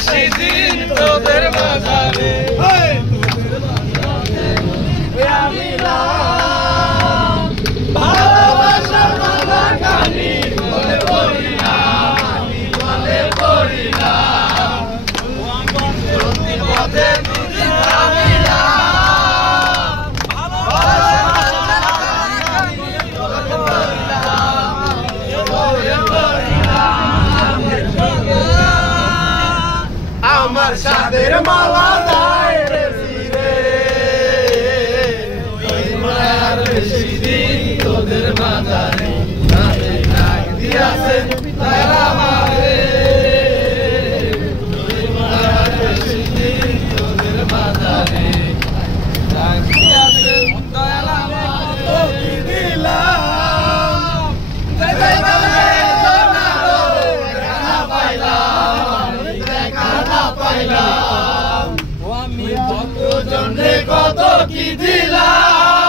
বেশি দিন তোদের মাঝারে আমি ভালোবাসার মালা কানি বলে পড়ি না আমি বলে পড়ি না প্রতি পথে দুদিন আমি না আমার সাদের মালা যায় রে ফিরে ওই মায়ার বেশি দিন তোদের মাঝারে ডাক দিয়াছে তারা মারে ওই মায়ার বেশি দিন তোদের মাঝারে ডাক দিয়াছে তারা মারে কি দিলাম দেখা পাইলাম আমি কত জনে কত কি দিলাম